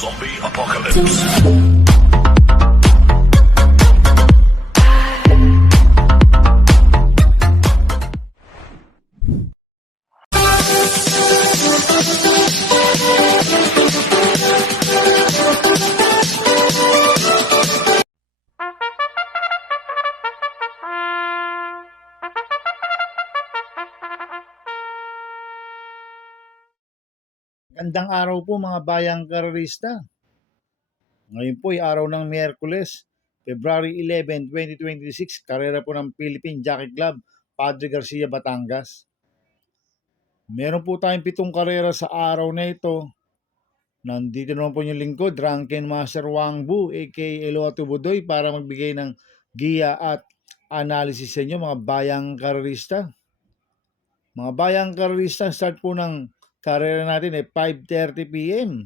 Zombie Apocalypse. Gandang araw po mga bayang karerista. Ngayon po ay araw ng Miyerkules, February 11, 2026, karera po ng Philippine Jockey Club, Padre Garcia, Batangas. Meron po tayong 7 karera sa araw na ito. Nandito naman po yung lingkod, Drunken Master Wang Bu, aka Eloato Budoy, para magbigay ng giya at analysis sa inyo mga bayang karerista. Mga bayang karerista, start po ng karera natin ay 5:30 p.m.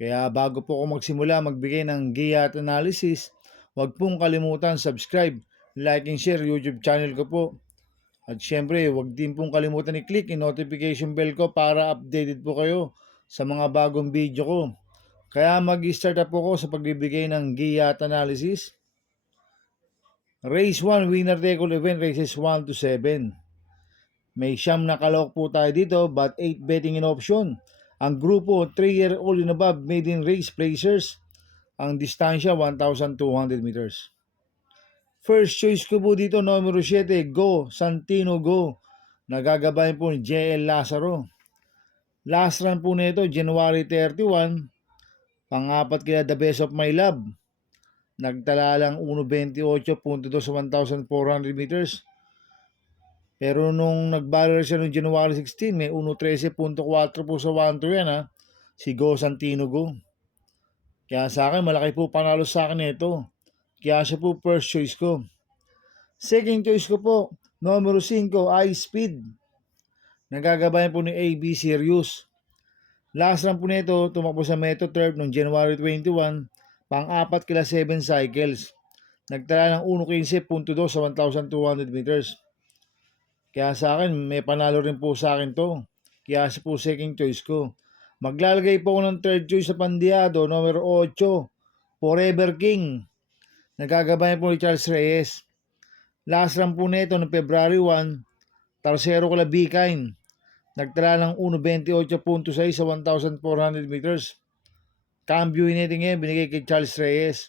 Kaya bago po ako magsimula magbigay ng giya at analysis, huwag pong kalimutan subscribe, like and share YouTube channel ko po. At syempre, huwag din pong kalimutan i-click yung notification bell ko para updated po kayo sa mga bagong video ko. Kaya mag-start up po ako sa pagbibigay ng giya at analysis. Race 1, winner take all event, races 1 to 7. May siyam na kalawak po tayo dito, but 8 betting in option. Ang grupo, 3-year-old and above, maiden race placers. Ang distansya, 1,200 meters. First choice ko po dito, numero 7, Go, Santino Go. Nagagabayan po ni JL Lazaro. Last run po nito, January 31. Pang-apat kaya The Best of My Love. Nagtala lang 1.28.2 sa 1,400 meters. Pero nung nag-barrel siya noong January 16, may 1.13.4 po sa 1-2 yan ha. Si Go Santino Go. Kaya sa akin, malaki po panalo sa akin ito. Kaya siya po first choice ko. Second choice ko po, numero 5, Ice Speed. Nagagabayan po ni AB Sirius. Last run po nito, tumakbo sa Metro Turf noong January 21, pang-apat kila 7 cycles. Nagtala ng 1.15.2 sa 1,200 meters. Kaya sa akin, may panalo rin po sa akin to. Kaya siya po second choice ko. Maglalagay po ako ng third choice sa Pandiado, numero 8, Forever King. Nagagabayan po ni Charles Reyes. Last run po nito noong February 1, Tarsero Kala Bikain. Nagtala ng 1.28.6 sa 1,400 meters. Cambio natin ngayon, binigay kay Charles Reyes.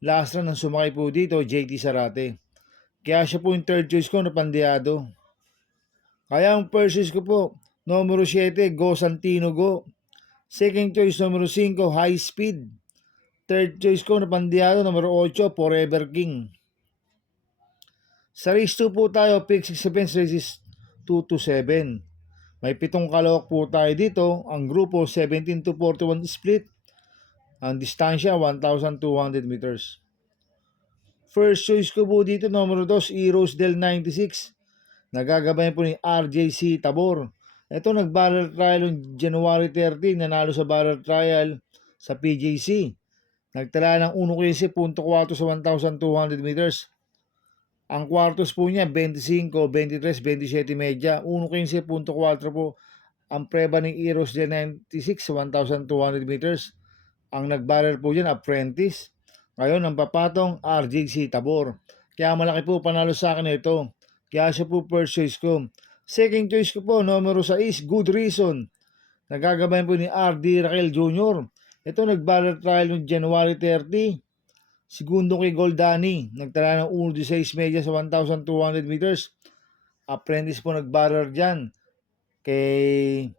Last run ang sumakay po dito, JT Sarate. Kaya siya po yung third choice ko na Pandiado. Kaya ang first choice ko po, numero 7, Go Santino Go. Second choice, numero 5, High Speed. Third choice ko na Pandiado, numero 8, Forever King. Sa race 2 po tayo, pick 6 events, races 2 to 7. May 7 kalawak po tayo dito. Ang grupo, 17 to 41 split. Ang distansya, 1,200 meters. First choice ko po dito, numero 2, Eros del 96. Nagagabayan po ni RJC Tabor. Ito nag-barrel trial on January 13, nanalo sa barrel trial sa PJC. Nagtala ng 1.15.4 sa 1,200 meters. Ang kwartos po niya, 25, 23, 27 media. 1.15.4 po ang preba ng Eros del 96 sa 1,200 meters. Ang nag-barrel po dyan, Apprentice. Ngayon, ang papatong, RJC Tabor. Kaya malaki po panalo sa akin ito. Kaya siya po first choice ko. Second choice ko po, numero 6, Good Reason. Nagagabayan po ni RD Raquel Jr. Ito nag-barrel trial noong January 30. Segundo kay Goldani. Nagtala ng 1.16 media sa 1,200 meters. Apprentice po nag-barrel dyan kay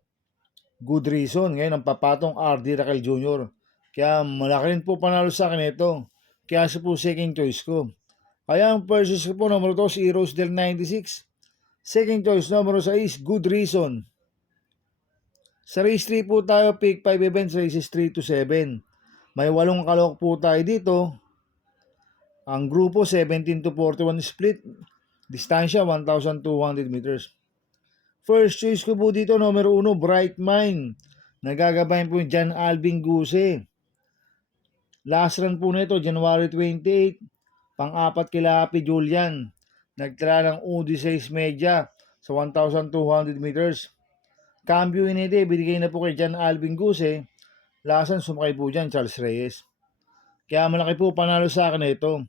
Good Reason. Ngayon ang papatong RD Raquel Jr. Kaya malaki rin po panalo sa akin ito. Kaya siya po second choice ko. Kaya ang first choice ko po, numero 2, si Eros del 96. Second choice, numero 6, Good Reason. Sa race 3 po tayo, pick 5 events, races 3 to 7. May 8 kalawak po tayo dito. Ang grupo, 17 to 41 split. Distansya, 1,200 meters. First choice ko po dito, numero 1, Bright Mind. Nagagabayan po yung John Alvin Guse. Last run po nito, January 28. Pang-apat kila Happy Julian. Nagtala ng 1.16 media sa 1,200 meters. Cambio inide, binigay na po kay John Alvin Guse. Lasan sumakay po dyan, Charles Reyes. Kaya malaki po panalo sa akin ito.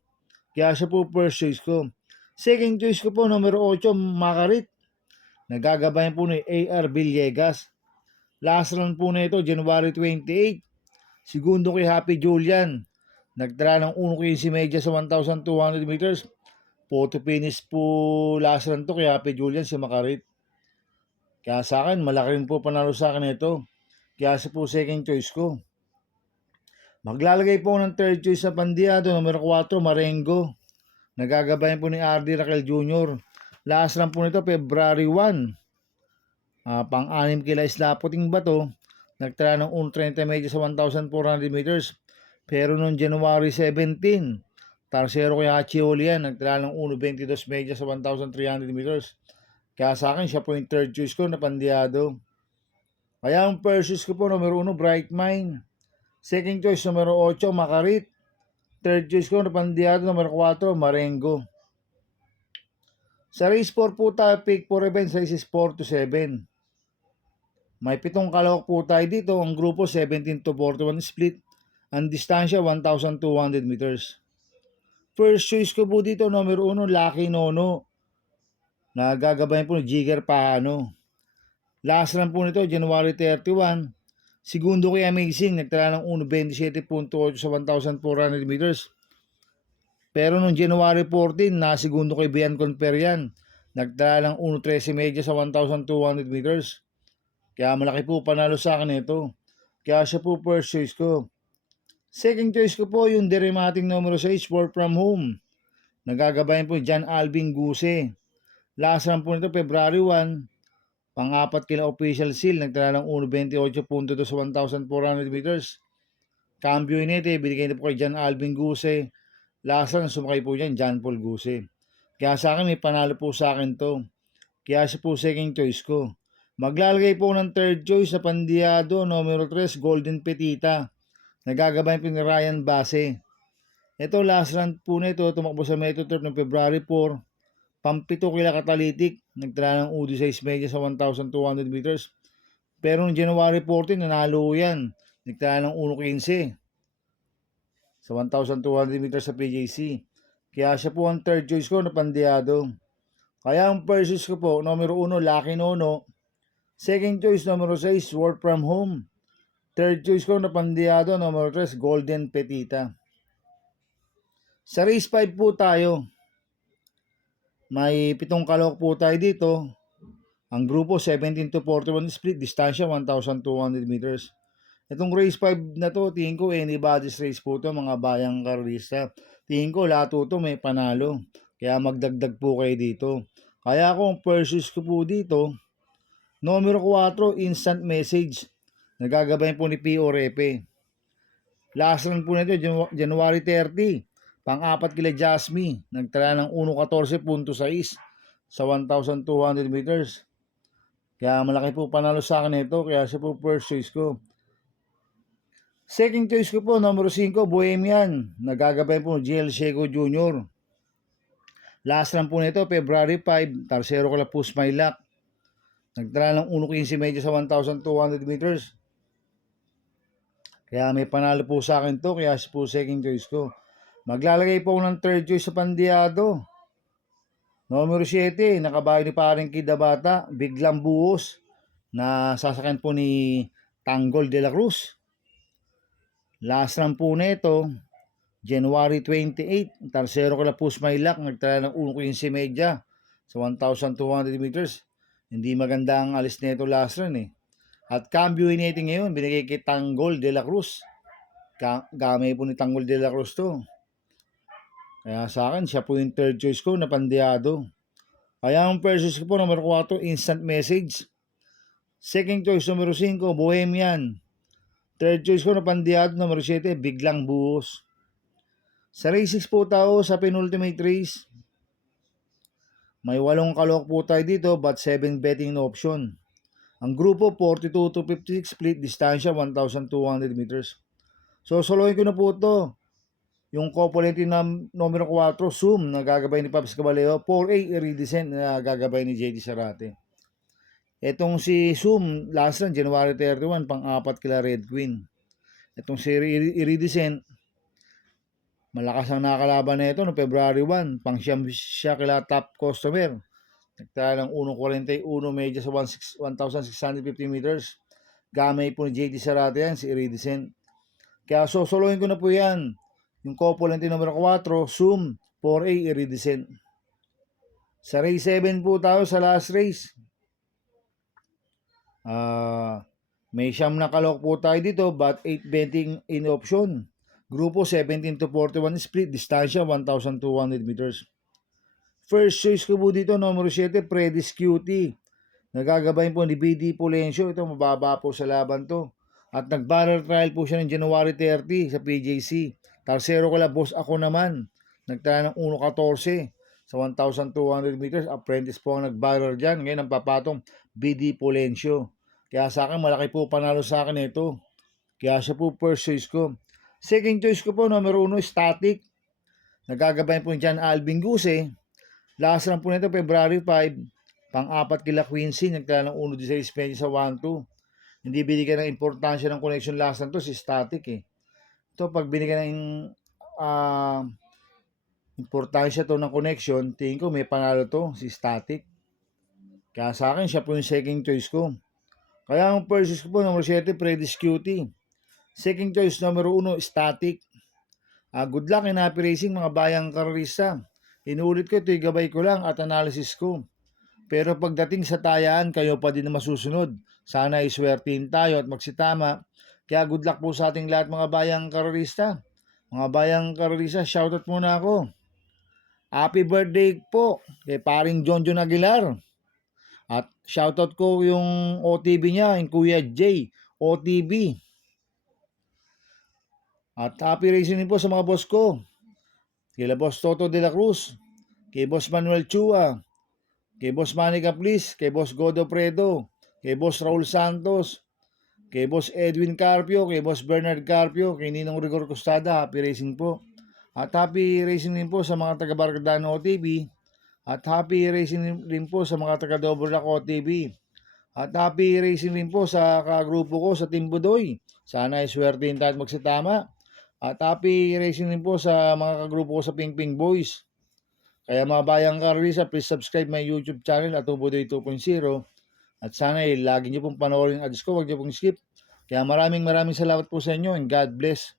Kaya siya po first choice ko. Second choice ko po, numero 8, Makarit. Nagagabayan po ni A.R. Villegas. Last round po na ito, January 28. Segundo kay Happy Julian. Nagtala ng 1.15 media sa 1,200 meters. Photo finish po last round to kay Happy Julian si Makarit. Kaya sa akin, malaki rin po panalo sa akin ito. Kaya siya po second choice ko. Maglalagay po ng third choice sa Pandiado, numero 4, Marengo. Nagagabayan po ni R.D. Raquel Jr. Last round po nito, February 1. Pang-anim kila Isla Puting Bato. Nagtala ng 1.30 media sa 1,400 meters. Pero noong January 17, Tarsero kay Hachiolian. Nagtala ng 1.22 media sa 1,300 meters. Kaya sa akin, siya po yung third choice ko na Pandiado. Kaya ang first choice ko po, numero 1, Bright Mind. Second choice, numero 8, Makarit. Third choice ko na Pandiado, numero 4, Marengo. Sa race 4 po tayo, pick for events, races 4 to 7. May 7 kalawak po tayo dito. Ang grupo 17 to 41 split. Ang distansya 1,200 meters. First choice ko po dito, numero 1, Lucky Nono. Nagagabayan po ni Jigger Pahano. Last run po nito, January 31. Segundo kay Amazing, nagtala ng 1.27.8 sa 1,400 meters. Pero noong January 14, segundo kay Bian Conperian. Nagtala ng 1.13 media sa 1,200 meters. Kaya malaki po panalo sa akin ito. Kaya siya po first choice ko. Second choice ko po yung deremating numero 6, Work From Home. Nagagabayan po John Alvin Guse. Last run po nito, February 1. Pang-apat kila official seal, nagtala ng 1.28.2 sa 1,400 meters. Cambio inete, binigay na po kay John Alvin Guse. Last run, sumakay po dyan, John Paul Guse. Kaya sa akin, may panalo po sa akin to. Kaya siya po second choice ko. Maglalagay po ng third choice sa Pandiado, numero 3, Golden Petita. Nagagabayan po ni Ryan Base. Ito, last run po na ito, tumakbo sa Metro Turf ng February 4. Pampito kila Katalitik, nagtala ng UD6 media sa 1,200 meters. Pero noong January 14, nanalo yan. Nagtala ng 1.15 sa 1,200 meters sa PJC. Kaya siya po ang third choice ko na Pandiado. Kaya ang first choice ko po, numero 1, Lucky Nono. Second choice, numero 6, Work From Home. Third choice ko na Pandiado, numero 3, Golden Petita. Sa race 5 po tayo. May 7 kalawak po tayo dito. Ang grupo 17 to 41 split, distansya 1,200 meters. Itong race 5 na to, tingin ko anybody's race po to, mga bayang karista. Tingin ko lahat to may panalo. Kaya magdagdag po kayo dito. Kaya ako ang first choice ko po dito, numero 4, Instant Message. Nagagabayan po ni P.O. Repe. Last run po nito, January 30. Pang-apat kila Jasmine. Nagtala ng 1.14.6 sa 1,200 meters. Kaya malaki po panalo sa akin ito. Kaya siya po first choice ko. Second choice ko po, numero 5, Bohemian. Nagagabayan po JL Seco Jr. Last run po nito, February 5. Tarsero kala po Smilac. Nagtala ng 1.15 media sa 1,200 meters. Kaya may panalo po sa akin to. Kaya siya po second choice ko. Maglalagay po ng third choice sa Pandiado. Numero 7, nakabayo ni paring Kidabata, Biglang Buhos, na sasakyan po ni Tanggol de la Cruz. Last run po nito, January 28, Tarsero kala po Smilac, nagtala ng 1.15 media sa 1,200 meters. Hindi maganda ang alis nito last run eh. At cambio inete ngayon, binigay kay Tanggol de la Cruz. Gamay po ni Tanggol de la Cruz to. Kaya sa akin, siya po yung third choice ko na Pandiado. Kaya ang first choice ko po, numero 4, Instant Message. Second choice, numero 5, Bohemian. Third choice ko na Pandiado, numero 7, Biglang Buhos. Sa race 6 po tao, sa penultimate race, may 8 kalawak po tayo dito, but 7 betting option. Ang grupo, 42 to 56 split, distansya 1,200 meters. So, solohin ko na po ito. Yung Copoleti na numero 4, Zoom, na gagabay ni Paps Caballero. 4A, Iridescent, na gagabay ni JD Sarate. Etong si Zoom, last run, January 31, pang-apat kila Red Queen. Itong si Iridescent, malakas ang nakakalaban na ito no February 1. Pang-siyam siya kila top customer. Nagtala ng 1.41 medya sa 1,650 meters. Gamay po ni JT Sarate yan, si Iridescent. Kaya sosolohin ko na po yan. Yung couple ng numero 4, Zoom 4A Iridescent. Sa race 7 po tayo sa last race. May siyam na kalok po tayo dito but 8 betting in option. Grupo 17 to 41 split, distansya 1,200 meters. First choice ko po dito, numero 7, Predis Cutie. Nagagabayin po ni BD Polencio. Ito, mababa po sa laban to. At nag-barrel trial po siya ng January 30 sa PJC. Tarsero ko lang, boss ako naman. Nagtala ng 1.14 sa 1,200 meters. Apprentice po ang nag-barrel dyan. Ngayon ang papatong BD Polencio. Kaya sa akin, malaki po panalo sa akin ito. Kaya siya po first choice ko. Second choice ko po, numero 1, Static. Nagagabayan po dyan Alvin Guse. Last lang po nito, February 5. Pang-apat kila Quincy. Nagtala ng 1.16 medyo sa 1-2. Hindi binigyan ng importansya ng connection last lang to, si Static eh. Ito, pag binigyan ng importansya to ng connection, tingin ko may panalo to, si Static. Kaya sa akin, siya po yung second choice ko. Kaya ang first choice ko po, number 7, Predis Cutie. Second choice, numero 1, Static. Good luck in happy racing mga bayang karerista. Inulit ko, ito'y gabay ko lang at analysis ko. Pero pagdating sa tayaan, kayo pa din na masusunod. Sana iswertin tayo at magsitama. Kaya good luck po sa ating lahat mga bayang karerista. Mga bayang karerista, shoutout muna ako. Happy birthday po kay paring John Aguilar. At shoutout ko yung OTB niya, yung Kuya J, OTB. At happy racing din po sa mga boss ko. Kila Boss Toto de la Cruz, kay Boss Manuel Chua, kay Boss Manny Caplis, kay Boss Godo Predo, kay Boss Raul Santos, kay Boss Edwin Carpio, kay Boss Bernard Carpio, kay Ninong Rigor Costada, happy racing po. At happy racing din po sa mga taga Barcadano OTV. At happy racing din po sa mga taga Dobronac OTV. At happy racing din po sa kagrupo ko sa Team Budoy. Sana iswertein tayo at magsitama. At happy racing din po sa mga kagrupo ko sa Ping Ping Boys. Kaya mga bayang karerista, please subscribe my YouTube channel at Budoy 2.0. At sana lagi niyo pong panoorin ang ads ko, huwag niyo pong skip. Kaya maraming salamat po sa inyo and God bless.